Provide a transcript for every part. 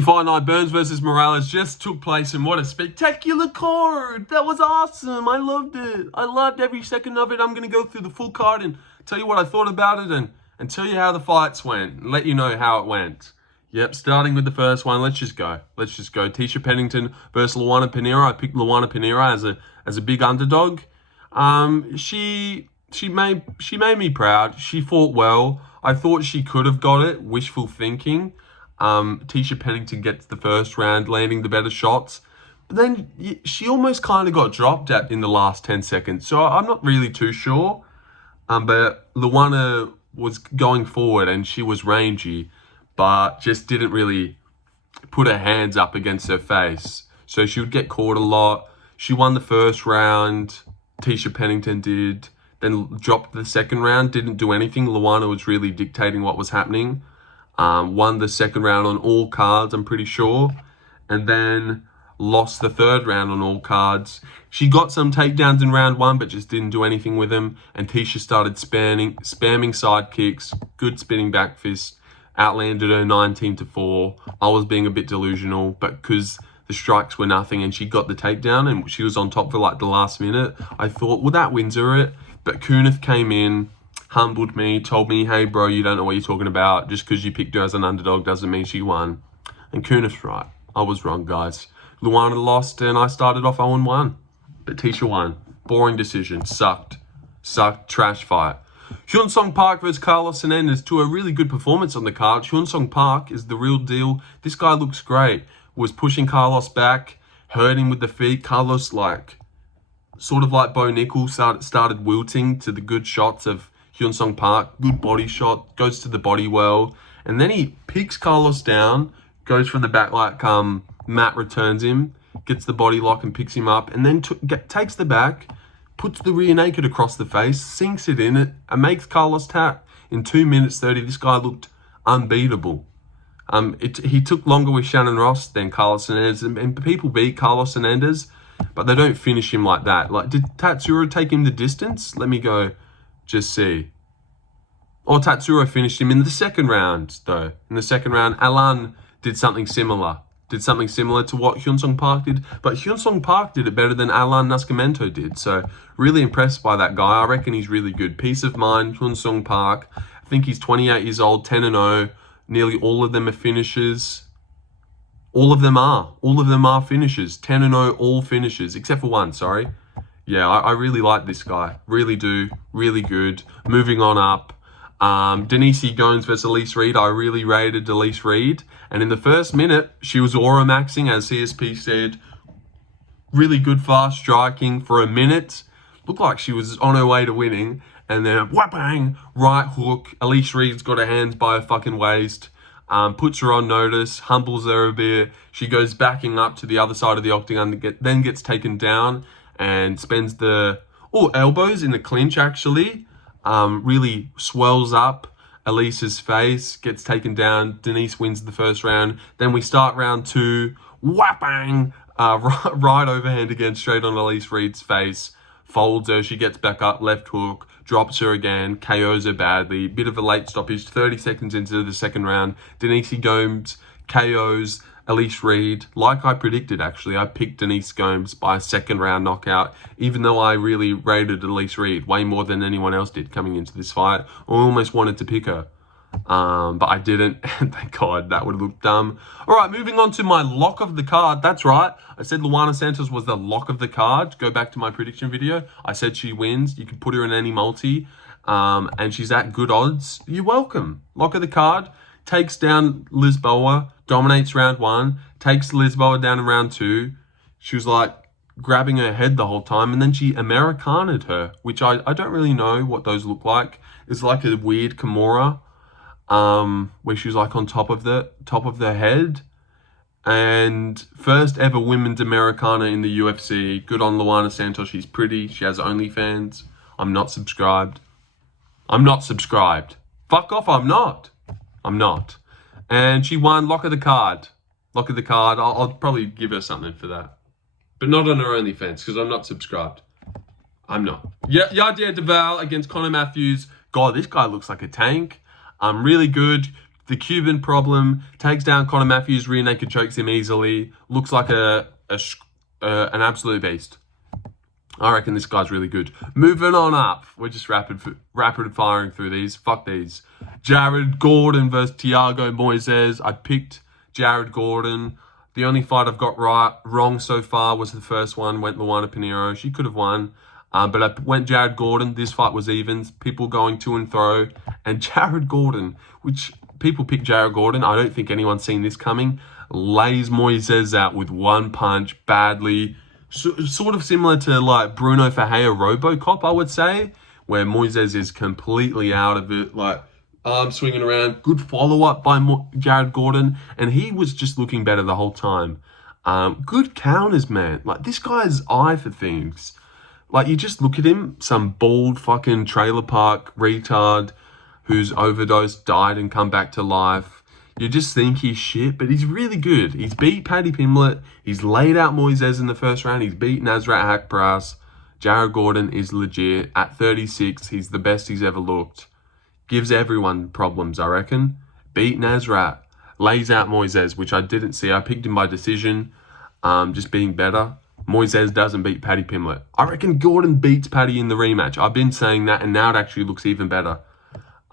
Fight night, Burns versus Morales just took place, and what a spectacular card! That was awesome. I loved it. I loved every second of it. I'm going to go through the full card and tell you what I thought about it and tell you how the fights went and let you know how it went. Yep, starting with the first one, let's just go. Tecia Pennington versus Luana Pinheiro. I picked Luana Pinheiro as a big underdog. She made me proud. She fought well. I thought she could have got it. Wishful thinking. Tecia Pennington gets the first round, landing the better shots. But then she almost kind of got dropped at in the last 10 seconds. So I'm not really too sure. But Luana was going forward and she was rangy, but just didn't really put her hands up against her face. So she would get caught a lot. She won the first round. Tecia Pennington did. Then dropped the second round, didn't do anything. Luana was really dictating what was happening. Won the second round on all cards, I'm pretty sure. And then lost the third round on all cards. She got some takedowns in round one, but just didn't do anything with them. And Tecia started spamming side kicks, good spinning back fist, outlanded her 19-4. I was being a bit delusional, but because the strikes were nothing and she got the takedown and she was on top for like the last minute, I thought, well, that wins her it. But Kunith came in, humbled me, told me, hey, bro, you don't know what you're talking about. Just because you picked her as an underdog doesn't mean she won. And Kunith's right. I was wrong, guys. Luana lost, and I started off 0-1. But Tecia won. Boring decision. Sucked. Trash fight. Hyun Song Park versus Carlos Hernandez to a really good performance on the card. Hyun Song Park is the real deal. This guy looks great. Was pushing Carlos back, hurt him with the feet. Carlos, sort of like Bo Nickel, started wilting to the good shots of Hyun Song Park. Good body shot, goes to the body well. And then he picks Carlos down, goes from the back like Matt returns him, gets the body lock and picks him up, and then takes the back, puts the rear naked across the face, sinks it in it, and makes Carlos tap. In 2 minutes 30, this guy looked unbeatable. He took longer with Shannon Ross than Carlos Hernandez, and people beat Carlos Hernandez, but they don't finish him like that. Did Tatsuro take him the distance? Let me go just see. Oh, Tatsuro finished him in the second round, though. In the second round, Alan did something similar. To what Hyun Song Park did. But Hyun Song Park did it better than Alan Nascimento did. So, really impressed by that guy. I reckon he's really good. Peace of mind, Hyun Song Park. I think he's 28 years old, 10-0. Nearly all of them are finishers. All of them are finishers. 10-0, all finishers. Except for one, sorry. Yeah, I really like this guy. Really do. Really good. Moving on up. Denise Gomes versus Elise Reed. I really rated Elise Reed. And in the first minute, she was aura maxing, as CSP said. Really good fast striking for a minute. Looked like she was on her way to winning. And then, whap-bang, right hook. Elise Reed's got her hands by her fucking waist. Puts her on notice, humbles her a bit. She goes backing up to the other side of the octagon, then gets taken down and spends the elbows in the clinch, actually. Really swells up Elise's face, gets taken down. Denise wins the first round. Then we start round two. Whap-bang! Right overhand again, straight on Elise Reed's face. Folds her, she gets back up, left hook, drops her again, KOs her badly. Bit of a late stoppage, 30 seconds into the second round. Denise Gomes KOs Elise Reed. Like I predicted, actually. I picked Denise Gomes by a second round knockout, even though I really rated Elise Reed way more than anyone else did coming into this fight. I almost wanted to pick her. But I didn't, and thank God, that would have looked dumb. All right, moving on to my lock of the card. That's right, I said Luana Santos was the lock of the card. Go back to my prediction video. I said she wins. You can put her in any multi, and she's at good odds. You're welcome. Lock of the card. Takes down Lisboa, dominates round one, takes Lisboa down in round two. She was like grabbing her head the whole time, and then she Americana'd her, which I don't really know what those look like. It's like a weird Kimura. Where she was like on top of the head. And first ever women's Americana in the UFC. Good on Luana Santos. She's pretty. She has OnlyFans. I'm not subscribed. Fuck off, I'm not. And she won lock of the card. I'll probably give her something for that. But not on her OnlyFans, because I'm not subscribed. I'm not. Yadier DelValle against Conor Matthews. God, this guy looks like a tank. Really good. The Cuban problem takes down Conor Matthews, rear naked chokes him easily. Looks like an absolute beast. I reckon this guy's really good. Moving on up. We're just rapid firing through these. Fuck these. Jared Gordon versus Thiago Moises. I picked Jared Gordon. The only fight I've got wrong so far was the first one. Went Luana Pinheiro. She could have won. But I went Jared Gordon. This fight was evens. People going to and fro. And Jared Gordon, which people pick Jared Gordon. I don't think anyone's seen this coming. Lays Moises out with one punch badly. Sort of similar to like Bruno Ferreira Robocop, I would say, where Moises is completely out of it, like arm swinging around. Good follow-up by Jared Gordon, and he was just looking better the whole time. Good counters, man. Like, this guy's eye for things. Like, you just look at him, some bald fucking trailer park retard who's overdosed, died, and come back to life. You just think he's shit, but he's really good. He's beat Paddy Pimblett. He's laid out Moises in the first round. He's beat Nasrat Hakparas. Jared Gordon is legit. At 36, he's the best he's ever looked. Gives everyone problems, I reckon. Beat Nasrat. Lays out Moises, which I didn't see. I picked him by decision, just being better. Moises doesn't beat Paddy Pimblett. I reckon Gordon beats Paddy in the rematch. I've been saying that, and now it actually looks even better.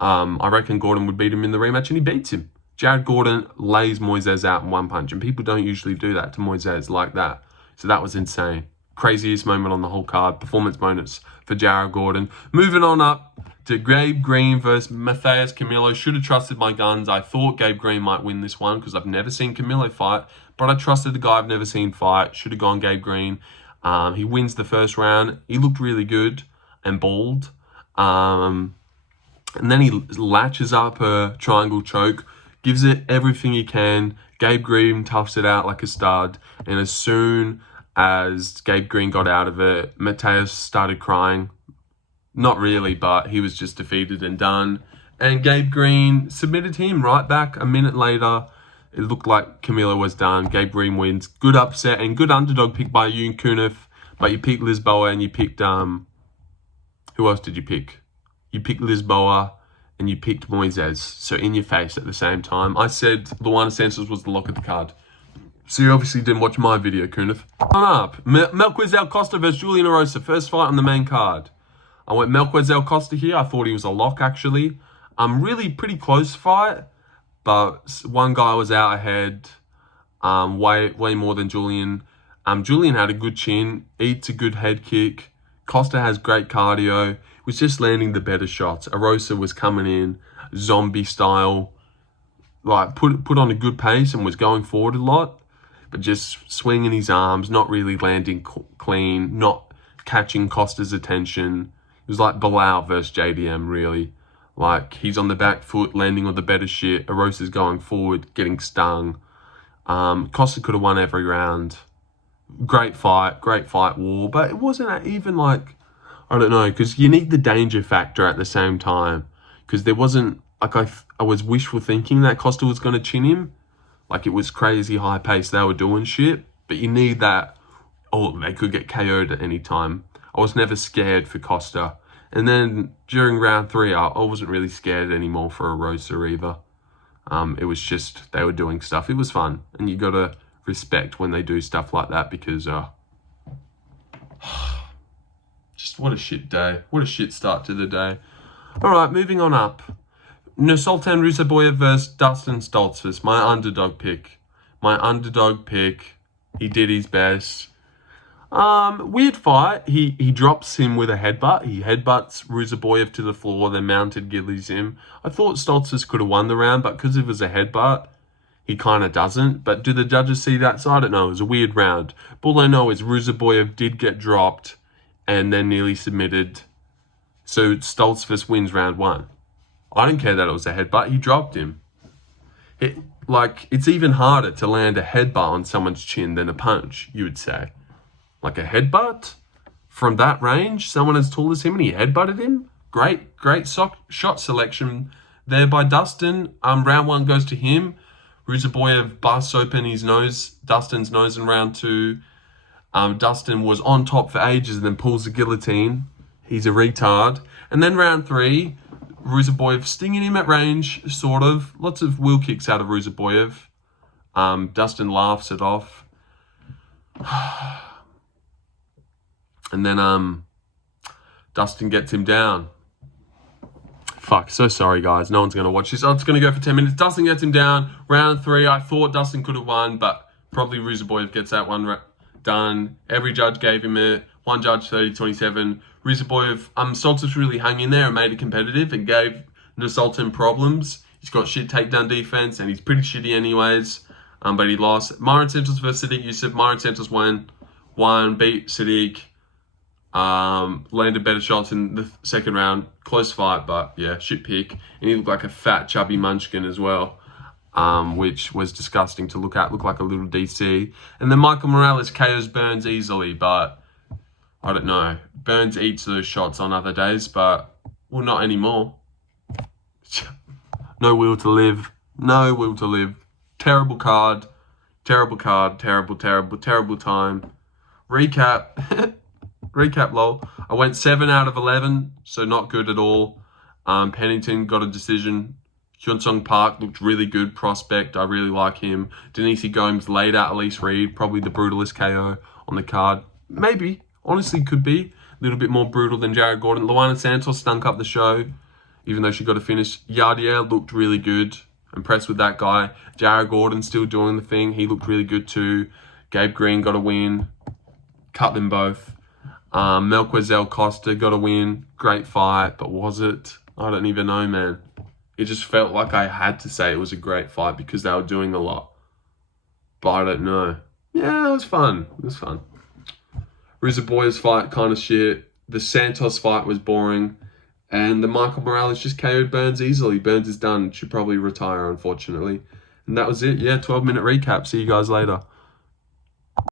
I reckon Gordon would beat him in the rematch, and he beats him. Jared Gordon lays Moises out in one punch, and people don't usually do that to Moises like that. So that was insane. Craziest moment on the whole card. Performance bonus for Jared Gordon. Moving on up to Gabe Green versus Mattheus Camilo. Should have trusted my guns. I thought Gabe Green might win this one because I've never seen Camilo fight, but I trusted the guy I've never seen fight. Should have gone Gabe Green. He wins the first round. He looked really good and bald. And then he latches up a triangle choke. Gives it everything he can. Gabe Green toughs it out like a stud. And as soon as Gabe Green got out of it, Mattheus started crying. Not really, but he was just defeated and done. And Gabe Green submitted him right back a minute later. It looked like Camilo was done. Gabe Green wins. Good upset and good underdog pick by Hyun. But you picked Lisboa and you picked... who else did you pick? You picked Lisboa. And you picked Moises, so in your face at the same time. I said Luana Santos was the lock of the card. So you obviously didn't watch my video, Kunith. On up, Melky Costa versus Julian Erosa. First fight on the main card. I went Melky Costa here. I thought he was a lock, actually. Really pretty close fight, but one guy was out ahead way more than Julian. Julian had a good chin, eats a good head kick. Costa has great cardio. Was just landing the better shots. Erosa was coming in zombie style, like put on a good pace and was going forward a lot, but just swinging his arms, not really landing clean, not catching Costa's attention. It was like Bilal versus JDM, really. Like, he's on the back foot, landing on the better shit. Erosa's going forward, getting stung. Costa could have won every round. Great fight war, but it wasn't even like, I don't know, because you need the danger factor at the same time. Because there wasn't, like, I was wishful thinking that Costa was going to chin him. Like, it was crazy high pace, they were doing shit. But you need that, oh, they could get KO'd at any time. I was never scared for Costa. And then during round 3, I wasn't really scared anymore for Erosa either. It was just, they were doing stuff. It was fun. And you got to respect when they do stuff like that because... just what a shit day. What a shit start to the day. Alright, moving on up. Nursultan Ruzaboyev versus Dustin Stoltzfus. My underdog pick. He did his best. Weird fight. He drops him with a headbutt. He headbutts Ruzaboyev to the floor, then mounted gillies him. I thought Stoltzfus could have won the round, but because it was a headbutt, he kind of doesn't. But do the judges see that? So I don't know. It was a weird round. But all I know is Ruzaboyev did get dropped and then nearly submitted. So Stoltzfus wins round 1. I don't care that it was a headbutt. He dropped him. It's even harder to land a headbutt on someone's chin than a punch, you would say. Like a headbutt from that range, someone as tall as him, and he headbutted him. Great shot selection there by Dustin. Round 1 goes to him. Ruzaboyev busts open his nose, Dustin's nose in round 2. Dustin was on top for ages and then pulls the guillotine. He's a retard. And then round 3, Ruzaboyev stinging him at range, sort of. Lots of wheel kicks out of Ruzaboyev. Dustin laughs it off. And then Dustin gets him down. Fuck, so sorry, guys. No one's going to watch this. Oh, it's going to go for 10 minutes. Dustin gets him down. Round 3, I thought Dustin could have won, but probably Ruzaboyev gets that one done. Every judge gave him it. One judge 30-27. Ruzaboyev, Stoltzfus really hung in there and made it competitive and gave Sultan problems. He's got shit takedown defense and he's pretty shitty anyways. But he lost. Mairon Santos versus Sodiq Yusuff. Mairon Santos won, beat Sodiq. Landed better shots in the second round. Close fight, but yeah, shit pick. And he looked like a fat, chubby munchkin as well, which was disgusting to look at. Looked like a little DC. And then Michael Morales KOs Burns easily, but I don't know. Burns eats those shots on other days, but, well, not anymore. No will to live. No will to live. Terrible card. Terrible card. Terrible time. Recap. Recap, lol. I went 7 out of 11, so not good at all. Pennington got a decision. Hyun Park looked really good prospect. I really like him. Denise Gomes laid out Elise Reed, probably the brutalist KO on the card. Maybe. Honestly, could be. A little bit more brutal than Jared Gordon. Luana Santos stunk up the show, even though she got a finish. Yadier looked really good. Impressed with that guy. Jared Gordon still doing the thing. He looked really good too. Gabe Green got a win. Cut them both. Melky Costa got a win. Great fight, but was it? I don't even know, man. It just felt like I had to say it was a great fight because they were doing a lot. But I don't know. Yeah, it was fun. It was fun. Ruzaboyev's fight, kind of shit. The Santos fight was boring. And the Michael Morales just KO'd Burns easily. Burns is done. Should probably retire, unfortunately. And that was it. Yeah, 12-minute recap. See you guys later.